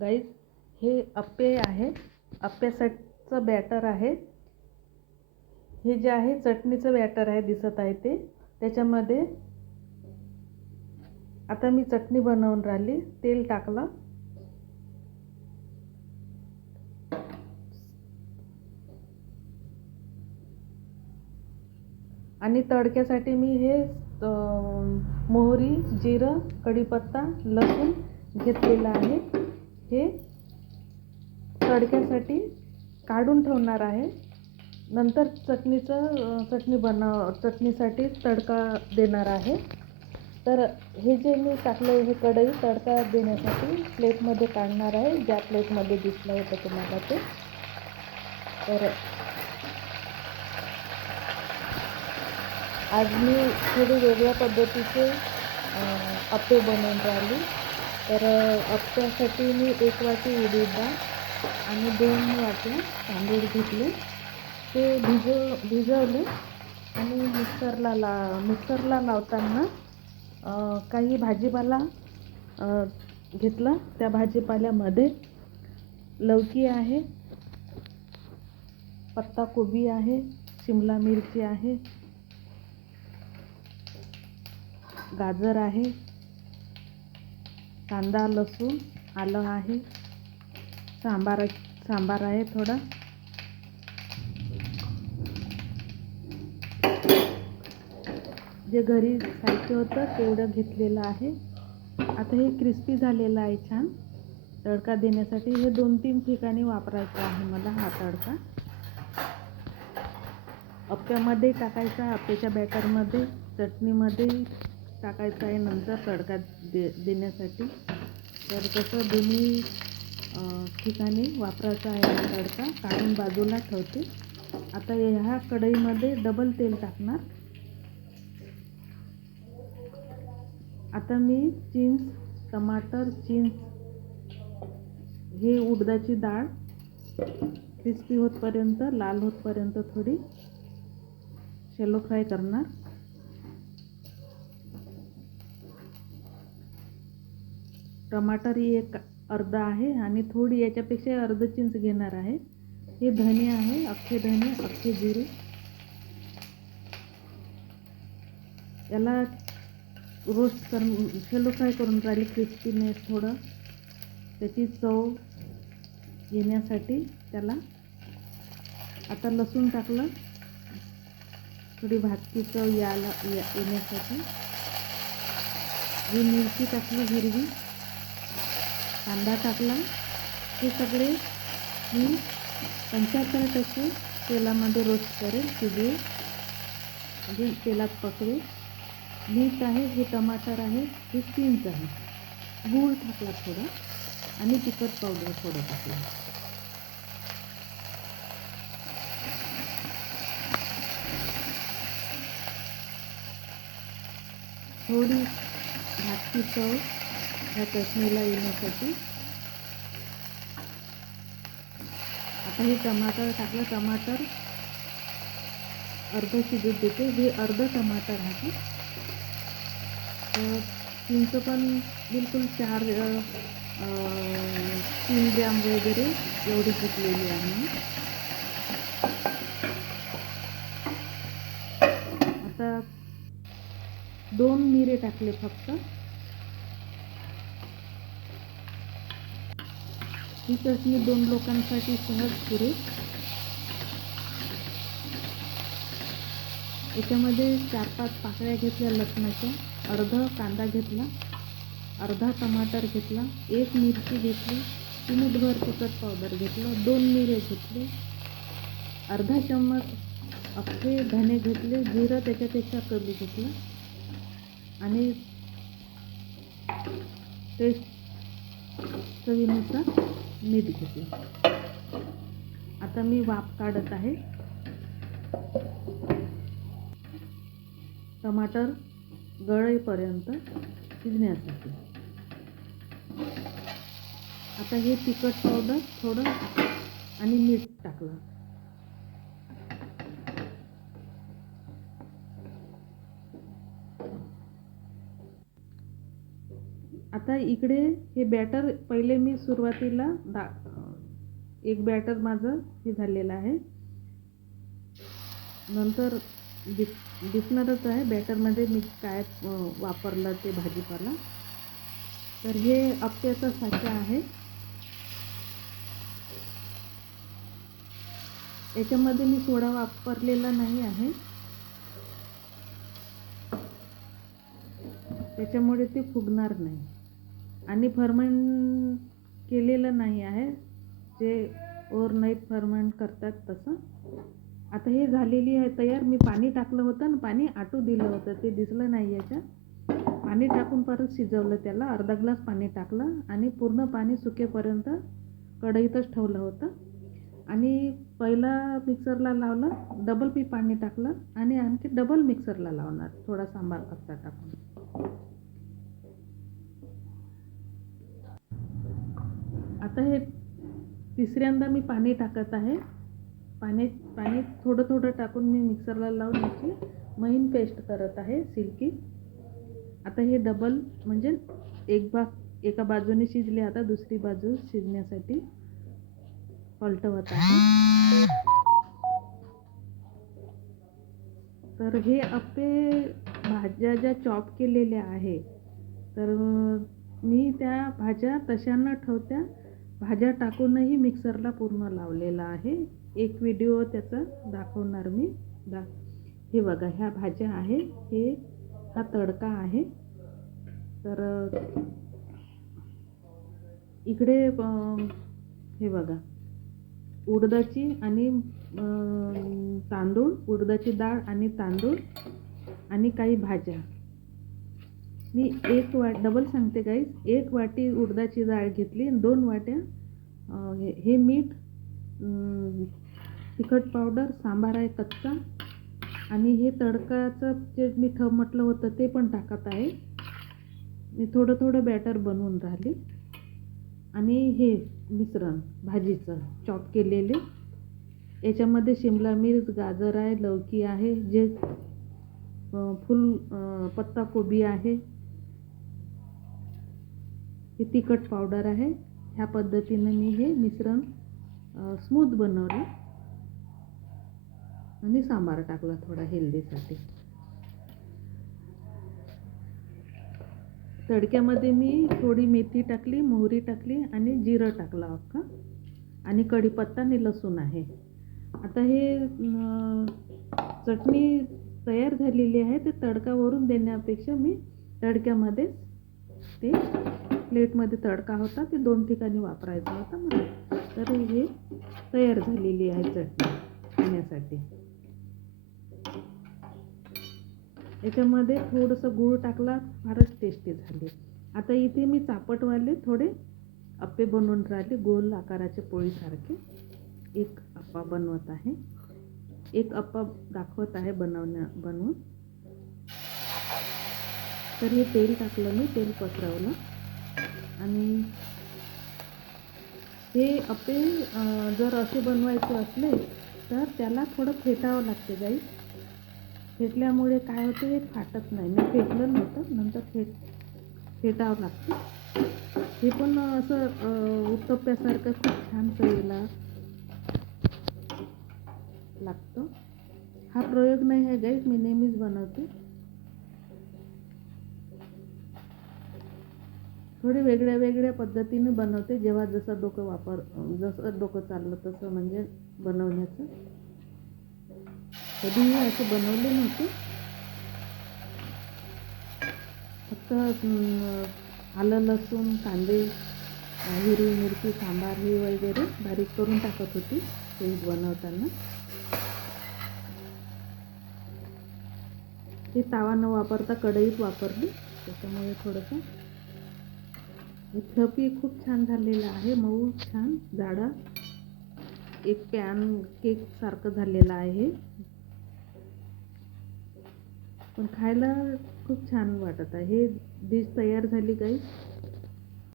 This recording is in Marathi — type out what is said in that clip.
गाईज हे अप्पे आहे. अप्प्यासाठीचं बॅटर आहे. हे जे आहे चटणीचं बॅटर आहे दिसत आहे ते. त्याच्यामध्ये आता मी चटणी बनवून राहिली. तेल टाकलं. आणि तडक्यासाठी मी हे मोहरी जिरं कढीपत्ता लसूण घेतलेलं आहे. हे तडक्यासाठी काढून ठेवणार आहे. नंतर चटणीचं चटणी बनव चटणीसाठी तडका देणार आहे. तर हे जे मी टाकलं हे कढई तडका देण्यासाठी प्लेटमध्ये काढणार आहे. ज्या प्लेटमध्ये दिसलं होतं तुम्हाला ते. तर आज मी थोडी वेगळ्या पद्धतीचे अप्पे बनवून राहिली. तर अप्प्यासाठी मी एक वाटी उडीद डाळ आणि दोन वाट्या तांदूळ घेतले. ते भिजव भिजवले आणि मिक्सरला ला मिक्सरला लावताना काही भाजीपाला घेतला. त्या भाजीपाल्यामध्ये लौकी आहे पत्ताकोबी आहे शिमला मिरची आहे गाजर आहे कांदा लसूण आलं आहे. सांबार सांबार आहे थोडा. जे घरी साहित्य होतं तेवढं घेतलेलं आहे. आता हे क्रिस्पी झालेलं आहे छान. तडका देण्यासाठी हे दोन तीन ठिकाणी वापरायचं आहे मला हा तडका. अप्प्यामध्ये टाकायचा अप्प्याच्या बॅटरमध्ये चटणीमध्ये टाकायचं आहे नंतर तडका दे देण्यासाठी. तर तसं दोन्ही ठिकाणी वापरायचा आहे हा तडका. काढून बाजूला ठेवते. आता ह्या कढईमध्ये डबल तेल टाकणार. आता मी चिंच टमाटर चिंच हे उडदाची डाळ क्रिस्पी होतपर्यंत लाल होतपर्यंत थोडी शेलो फ्राय करणार. टमाटर ही एक अर्धा आहे आणि थोडी याच्यापेक्षा अर्ध चिंच घेणार आहे. हे धने आहे अख्खे धने अख्खे जिरे. याला रोस्ट कर शेलो फ्राय करून राहिली क्रिस्पीनेस थोडं. त्याची चव येण्यासाठी त्याला आता लसूण टाकलं. थोडी भातची चव यायला या येण्यासाठी. ही मिरची टाकली हिरवी. कांदा टाकला. हे सगळे मी पंच्याहत्तर टक्के तेलामध्ये रोस्ट करेल शिजवेल म्हणजे तेलात पकडे मीठ आहे हे टमाटर आहे हे चिंच आहे. गूळ टाकला थोडा आणि तिखट पावडर थोडं टाकलं. थोडी भातची चव ह्या चटणीला येण्यासाठी. आता हे टमाटर टाकलं टमाटर अर्ध शिजत देते. हे अर्ध टमाटर आहे. तर चिंच पण बिलकुल चार तीन ग्रॅम वगैरे एवढी घेतलेली आहे आता दोन मिरे टाकले फक्त. ही चटणी दोन लोकांसाठी सहज पुरे. याच्यामध्ये चार पाच पाकळ्या घेतल्या लसणाच्या अर्धा कांदा घेतला अर्धा टमाटर घेतला एक मिरची घेतली चिमूटभर तिखट पावडर घेतलं दोन मिरे घेतले अर्धा चम्मच अख्खे धने घेतले जिरं त्याच्यापेक्षा कमी घेतलं आणि टेस्ट चवीनुसार मीठ घेते आता मी वाफ काढत आहे. टमाटर गळेपर्यंत शिजण्यासाठी. आता हे तिखट पावडर थोडं आणि मीठ टाकलं. आता इकडे हे बॅटर पहिले मी सुरुवातीला दा एक बॅटर माझं हे झालेलं आहे. नंतर दिस दिसणारच आहे बॅटरमध्ये मी काय वापरलं ते भाजीपाला. तर हे अप्प्याचा साचा आहे. याच्यामध्ये मी सोडा वापरलेला नाही आहे. त्याच्यामुळे ते फुगणार नाही. आणि फर्मेंट केलेलं नाही आहे. जे ओव्हरनाईट फर्मेंट करतात तसं. आता हे झालेली आहे तयार. मी पाणी टाकलं होतं आणि पाणी आटू दिलं होतं. ते दिसलं नाही याच्यात. पाणी टाकून परत शिजवलं त्याला. अर्धा ग्लास पाणी टाकलं आणि पूर्ण पाणी सुकेपर्यंत कढईतच ठेवलं होतं. आणि पहिला मिक्सरला लावलं. डबल पी पाणी टाकलं आणि आणखी डबल मिक्सरला लावणार. थोडा सांबार पत्ता टाकून. आता हे तिसऱ्यांदा मी पाणी टाकत आहे. पाणी पाणी थोडं थोडं टाकून मी मिक्सरला लावून याची महीन पेस्ट करत आहे सिल्की. आता हे डबल म्हणजे एक भाग एका बाजूने शिजले आता दुसरी बाजू शिजण्यासाठी पलटवत आहे. तर हे अप्पे भाज्या ज्या चॉप केलेल्या आहे तर मी त्या भाज्या तशा न ठेवत्या. भाज्या टाकूनही मिक्सरला पूर्ण लावलेला आहे. एक व्हिडिओ त्याचा दाखवणार मी. दा हे बघा ह्या भाज्या आहे हे हा तडका आहे. तर इकडे हे बघा. उडदाची आणि तांदूळ उडदाची डाळ आणि तांदूळ आणि काही भाज्या. मी एक वाट डबल सांगते गाईस एक वाटी उडदाची डाळ घेतली आणि दोन वाट्या हे हे मीठ तिखट पावडर सांबार आहे कच्चा. आणि हे तडकाचं जे मी ठ म्हटलं होतं ते पण टाकत आहे. मी थोडं थोडं बॅटर बनवून राहिले. आणि हे मिश्रण भाजीचं चॉप केलेले. याच्यामध्ये शिमला मिर्च गाजर आहे लौकी आहे जे फुल पत्ताकोबी पत्ता कोबी आहे. हे तिखट पावडर आहे. ह्या पद्धतीनं मी हे मिश्रण स्मूथ बनवलं. आणि सांबार टाकला थोडा हेल्दीसाठी. तडक्यामध्ये मी थोडी मेथी टाकली मोहरी टाकली आणि जिरं टाकला अख्खा. आणि कढीपत्ता आणि लसूण आहे. आता हे चटणी तयार झालेली आहे. ते तडकावरून देण्यापेक्षा मी तडक्यामध्येच ते प्लेटमध्ये तडका होता ते दोन ठिकाणी वापरायचा होता मला तर हे तयार झालेली आहे चटणी खाण्यासाठी याच्यामध्ये थोडंसं गूळ टाकला फारच टेस्टी झाले. आता इथे मी चापटवाले थोडे अप्पे बनवून राहिले गोल आकाराचे पोळीसारखे. एक अप्पा बनवत आहे. एक अप्पा दाखवत आहे बनवण्या बनवून. तर हे तेल टाकलं मी तेल पसरवलं. आणि हे अप्पे जर असे बनवायचे असले तर त्याला थोडं फेटावं लागते गाई फेटल्यामुळे काय होते हे फाटत नाही. मी फेटलं नव्हतं नंतर फेट फेटावं लागतं. हे पण असं उत्तप्प्यासारखं खूप छान चवीला लागतं. हा प्रयोग नाही आहे गाईस. मी नेहमीच बनवते. थोडी वेगळ्या वेगळ्या पद्धतीने बनवते. जेव्हा जसं डोकं वापर जसं डोकं चाललं तसं म्हणजे बनवण्याचं. कधीही असे बनवले नव्हते. फक्त आलं लसूण कांदे हिरवी मिरची सांबार हे वगैरे बारीक करून टाकत होती ते बनवताना. ते तावा न वापरता कढईत वापरली. त्याच्यामुळे थोडंसं फ्लफी खूप छान झालेलं आहे. मऊ छान जाडा. एक पॅन केक सारखं झालेलं आहे. पण खायला खूप छान वाटत आहे. हे डिश तयार झाली काही